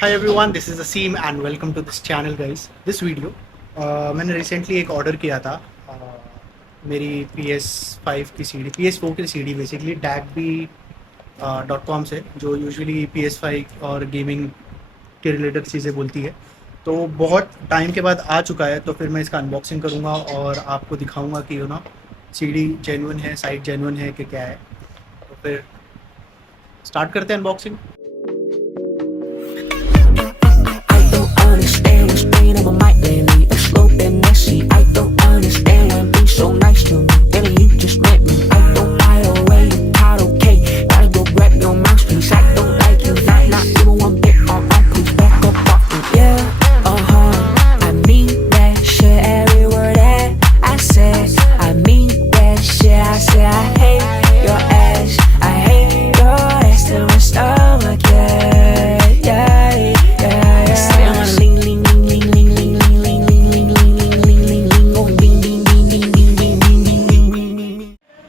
Hi everyone, this is Asim and welcome to this channel guys. This video मैंने recently एक order किया था मेरी PS5 की CD, PS4 की CD बेसिकली Dacby.com से, जो यूजुअली PS5 और गेमिंग के रिलेटेड चीज़ें बोलती है। तो बहुत टाइम के बाद आ चुका है, तो फिर मैं इसका अनबॉक्सिंग करूँगा और आपको दिखाऊँगा कि CD जेन्युइन है, साइट जेन्युइन है कि क्या है। तो फिर स्टार्ट करते हैं unboxing. Understand what's bringing up my mind lately. A slow bit messy. I don't understand when being so nice to me. Baby, you just met me. I don't hide away. You caught okay. Gotta go grab your mouthpiece. I don't like you. Not even one bit. Please back up off me. Yeah, I mean that shit. Every word that I said. I mean that shit. I said I hate your ass. I hate your ass till my stomach.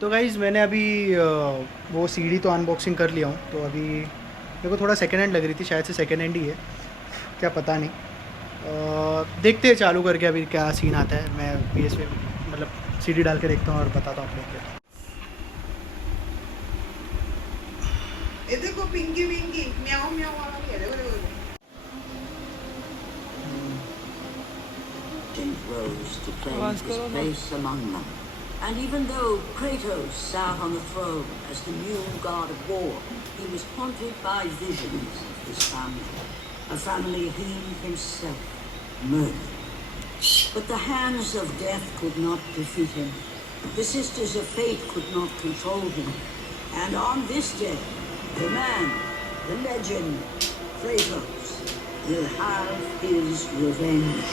तो guys मैंने अभी वो CD तो unboxing कर लिया हूँ। तो अभी मेरे को थोड़ा सेकेंड हैंड लग रही थी, शायद से सेकेंड हैंड ही है, क्या पता नहीं। देखते हैं चालू करके अभी क्या सीन आता है। मैं PS पे मतलब सीडी डाल के देखता हूँ और बताता हूँ आप लोग को। ये देखो पिंकी पिंकी म्याऊ म्याऊ वाला भी है, देखो देखो rose to claim his place among them. And even though Kratos sat on the throne as the new god of war, he was haunted by visions of his family, a family he himself murdered. But the hands of death could not defeat him. The sisters of fate could not control him. And on this day, the man, the legend, Kratos, will have his revenge.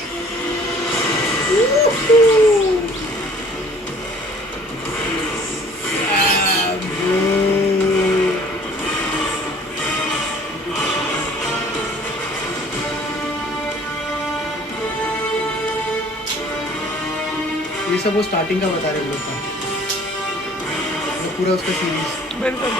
ये सब वो starting का बता रहे लोग का, वो पूरा उसका सीरीज। बिल्कुल।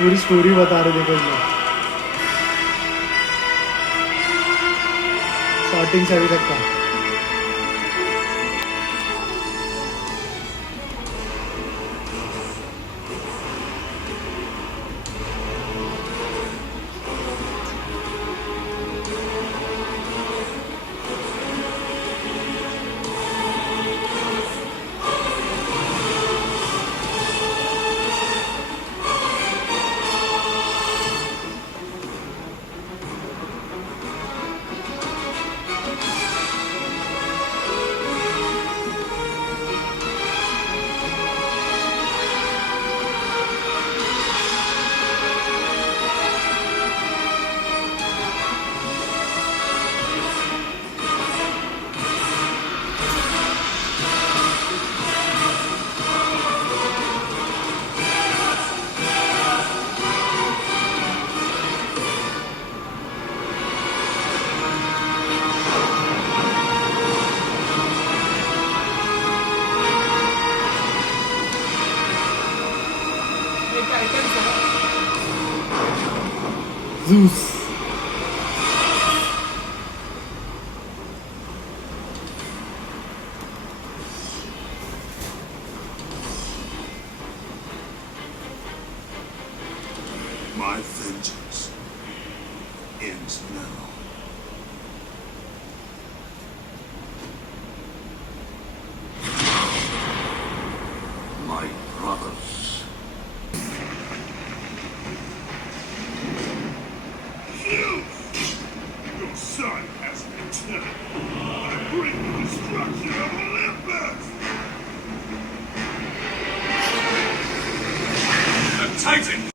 पूरी स्टोरी बता रहे देखो लोग, स्टार्टिंग से अभी तक का। Zeus. My vengeance ends now. My brothers. Your son has returned. I bring the destruction of Olympus! The Titan